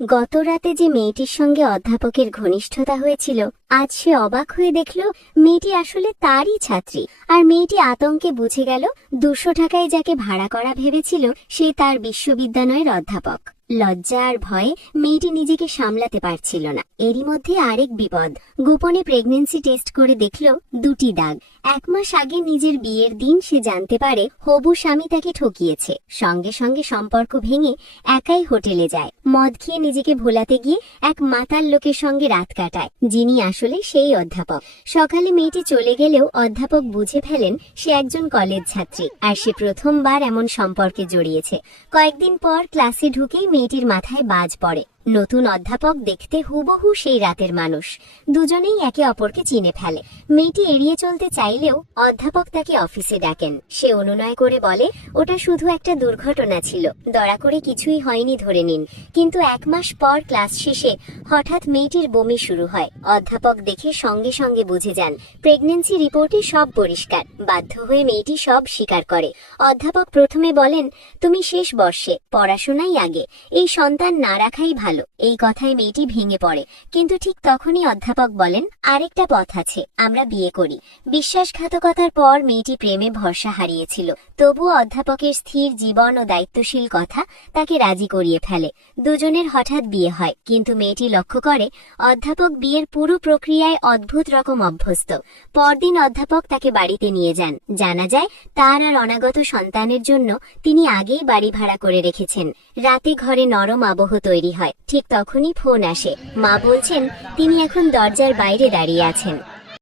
গত রাতে যে মেয়েটির সঙ্গে অধ্যাপকের ঘনিষ্ঠতা হয়েছিল, আজ সে অবাক হয়ে দেখল মেয়েটি আসলে তারই ছাত্রী। আর মেয়েটি আতঙ্কে বুঝে গেল 200 টাকায় যাকে ভাড়া করা ভেবেছিল সে তার বিশ্ববিদ্যালয়ের অধ্যাপক। লজ্জা আর ভয়ে মেয়েটি নিজেকে সামলাতে পারছিল না। এরই মধ্যে আরেক বিপদ। গোপনে প্রেগন্যান্সি টেস্ট করে দেখল 2টি দাগ। 1 মাস আগে নিজের বিয়ের দিন সে জানতে পারে হবু স্বামী তাকে ঠকিয়েছে। সঙ্গে সঙ্গে সম্পর্ক ভেঙে একাই হোটেলে যায়। মদ খেয়ে নিজেকে ভোলাতে গিয়ে এক মাতাল লোকের সঙ্গে রাত কাটায়, যিনি আসলে সেই অধ্যাপক। সকালে মেয়েটি চলে গেলেও অধ্যাপক বুঝে ফেলেন সে একজন কলেজ ছাত্রী, আর সে প্রথমবার এমন সম্পর্কে জড়িয়েছে। কয়েকদিন পর ক্লাসে ঢুকেই মেয়েটির মাথায় বাজ পড়ে। নতুন অধ্যাপক দেখতে হুবহু সেই রাতের মানুষ। দুজনেই একে অপরকে চিনে ফেলে। মেয়েটি এড়িয়ে চলতে চাইলেও অধ্যাপক তাকে অফিসে ডাকেন। সে অনুনয় করে বলে ওটা শুধু একটা দুর্ঘটনা ছিল, দয়া করে কিছুই হয়নি ধরে নিন। কিন্তু 1 মাস পর ক্লাস শেষে হঠাৎ মেয়েটির বমি শুরু হয়। অধ্যাপক দেখে সঙ্গে সঙ্গে বুঝে যান প্রেগন্যান্সি রিপোর্টে সব পরিষ্কার। বাধ্য হয়ে মেয়েটি সব স্বীকার করে। অধ্যাপক প্রথমে বলেন, তুমি শেষ বর্ষে, পড়াশোনাই আগে, এই সন্তান না রাখাই ভালো। এই কথায় মেয়েটি ভেঙে পড়ে। কিন্তু ঠিক তখনই অধ্যাপক বলেন, আরেকটা পথ আছে, আমরা বিয়ে করি। বিশ্বাসঘাতকতার পর মেয়েটি প্রেমে ভরসা হারিয়েছিল, তবুও অধ্যাপকের স্থির জীবন ও দায়িত্বশীল কথা তাকে রাজি করিয়ে ফেলে। দুজনের হঠাৎ বিয়ে হয়, কিন্তু মেয়েটি লক্ষ্য করে অধ্যাপক বিয়ের পুরো প্রক্রিয়ায় অদ্ভুত রকম অভ্যস্ত। পরদিন অধ্যাপক তাকে বাড়িতে নিয়ে যান। জানা যায় তার আর অনাগত সন্তানের জন্য তিনি আগেই বাড়ি ভাড়া করে রেখেছেন। রাতে ঘরে নরম আবহ তৈরি হয়। ঠিক তখনই ফোন আসে। মা বলছেন তিনি এখন দরজার বাইরে দাঁড়িয়ে আছেন।